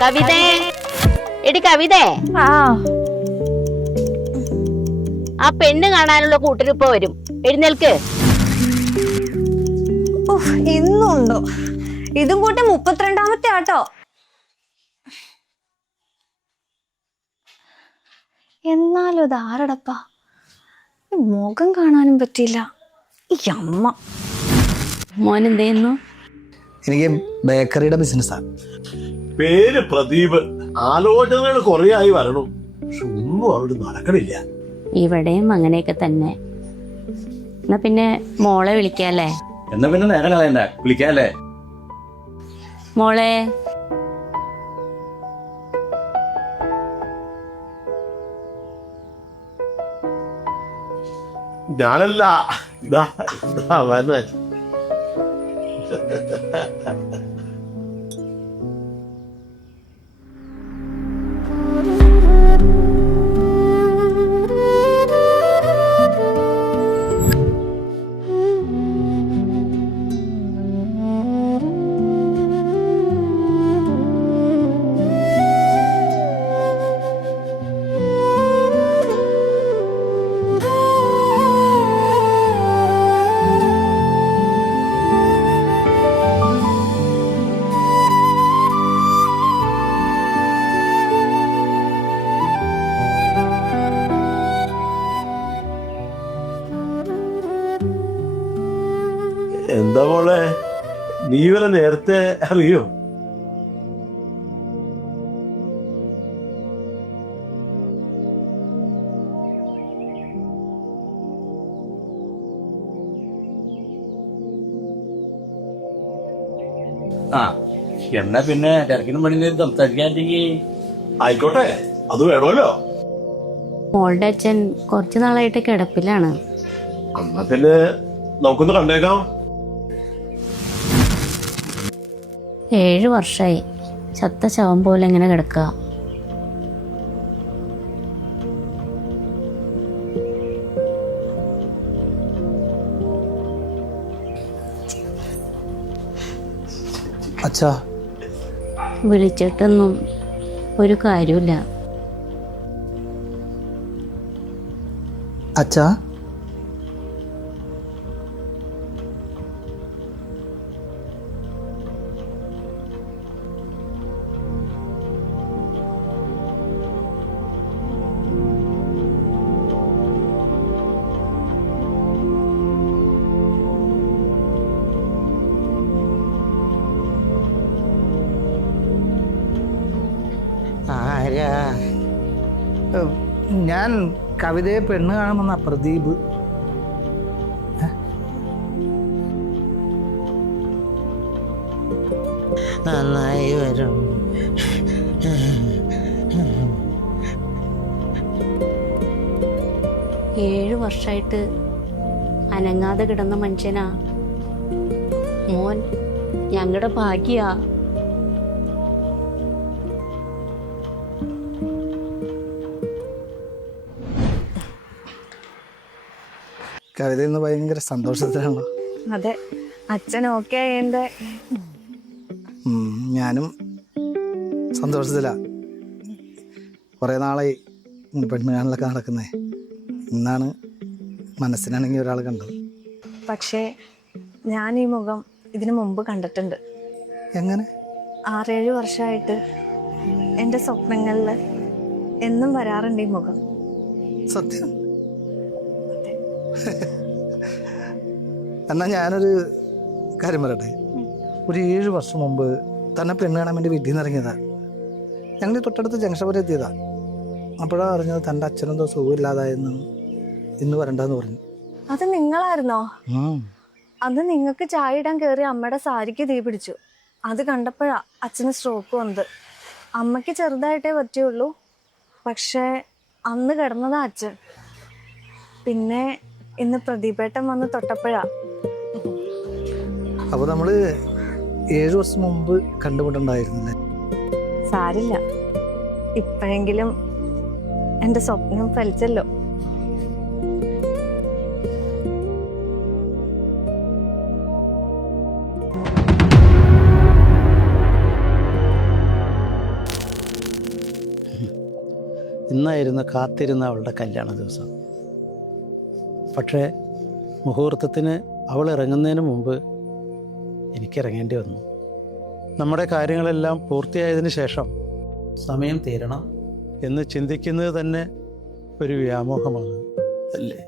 കവിതേ, എടി കവിതേ, ആ പെണ്ണ് കാണാനുള്ള കൂട്ടരിപ്പോ വരും, എഴുന്നേൽക്ക്. ഇന്നുണ്ടോ ഇതും കൂട്ടി 32ാമത്തെ ആട്ടോ. എന്നാലും ഇത് ആരടപ്പാ? മുഖം കാണാനും പറ്റില്ല. ഈ അമ്മ. മോൻ എന്ത് ചെയ്യുന്നു? എനിക്ക് ബേക്കറിയുടെ ബിസിനസ്സാണ്. പേര് പ്രദീപ്. ആലോചനകൾ കുറെ ആയി വരണം, പക്ഷെ ഒന്നും അവിടെ നടക്കണില്ല. ഇവിടെയും അങ്ങനെയൊക്കെ തന്നെ. എന്നാ പിന്നെ മോളെ വിളിക്കാല്ലേ? എന്നാ പിന്നെ നേരെ കളയണ്ട, വിളിക്കാല്ലേ? മോളെ, ഞാനല്ല, ഇതാ വന്നെ. എന്താ മോളെ, നീ വരെ നേരത്തെ അറിയോ? ആ, എന്നാ പിന്നെ തിരക്കിനും പണി സംസാരിക്കാണ്ടെങ്കിൽ ആയിക്കോട്ടെ, അത് വേണമല്ലോ. മോളുടെ അച്ഛൻ കുറച്ചു നാളായിട്ട് കിടപ്പിലാണ്. എന്നാ പിന്നെ നമുക്കൊന്ന് കണ്ടേക്കാം. 7 വർഷമായി ചത്ത ശവം പോലെ എങ്ങനെ കിടക്കുക. അച്ഛാ, വിളിച്ചിട്ടൊന്നും ഒരു കാര്യമില്ല. അച്ഛാ, ആരാ? ഞാൻ കവിതയെ പെണ്ണ് കാണുമെന്ന പ്രദീപ്. നന്നായി വരും. 7 വർഷമായിട്ട് അനങ്ങാതെ കിടന്ന മനുഷ്യനാ മോൻ. ഞങ്ങളുടെ ഭാഗ്യാ. കവിത ഇന്ന് ഭയങ്കര സന്തോഷത്തിലാണോ? അതെ, അച്ഛൻ ഓക്കെ ആയതിന്റെ. ഞാനും സന്തോഷത്തിലാ. കുറേ നാളായി പെണ്ണ് കാണലൊക്കെ നടക്കുന്നേ. ഇന്നാണ് മനസ്സിനാണെങ്കിൽ ഒരാൾ കണ്ടത്. പക്ഷേ ഞാൻ ഈ മുഖം ഇതിനു മുമ്പ് കണ്ടിട്ടുണ്ട്. എങ്ങനെ? 6-7 വർഷമായിട്ട് എൻ്റെ സ്വപ്നങ്ങളിൽ എന്നും വരാറുണ്ട് ഈ മുഖം. സത്യം? എന്നാൽ ഞാനൊരു കാര്യം പറയട്ടെ. ഒരു 7 വർഷം മുമ്പ് തന്നെ പെണ്ണ് കാണാൻ വേണ്ടി വീട്ടിൽ നിന്ന് ഇറങ്ങിയതാ. ഞങ്ങൾ തൊട്ടടുത്ത് ജംഗ്ഷൻ വരെ എത്തിയതാ. അപ്പോഴാണ് അറിഞ്ഞത് തൻ്റെ അച്ഛനെന്തോ സുഖമില്ലാതായെന്ന്, ഇന്ന് വരണ്ടെന്ന് പറഞ്ഞു. അത് നിങ്ങളായിരുന്നോ? അത് നിങ്ങൾക്ക് ചായ ഇടാൻ കയറി അമ്മയുടെ സാരിക്ക് തീ പിടിച്ചു. അത് കണ്ടപ്പോഴാ അച്ഛന് സ്ട്രോക്ക് വന്നത്. അമ്മയ്ക്ക് ചെറുതായിട്ടേ പറ്റുള്ളൂ. പക്ഷേ അന്ന് കിടന്നതാ അച്ഛൻ. പിന്നെ ഇന്ന് പ്രദീപേട്ടൻ വന്ന് തൊട്ടപ്പോഴാ. അപ്പോൾ നമ്മൾ 7 വർഷം മുമ്പ് കണ്ടുമുട്ടുണ്ടായിരുന്നില്ലേ? സാരില്ല, ഇപ്പോഴെങ്കിലും എൻ്റെ സ്വപ്നം ഫലിച്ചല്ലോ. ഇന്നായിരുന്നു കാത്തിരുന്ന അവളുടെ കല്യാണ ദിവസം. പക്ഷേ മുഹൂർത്തത്തിന് അവൾ ഇറങ്ങുന്നതിന് മുമ്പ് എനിക്കിറങ്ങേണ്ടി വന്നു. നമ്മുടെ കാര്യങ്ങളെല്ലാം പൂർത്തിയായതിനു ശേഷം സമയം തീരണം എന്ന് ചിന്തിക്കുന്നത് തന്നെ ഒരു വ്യാമോഹമാണ്, അല്ലേ?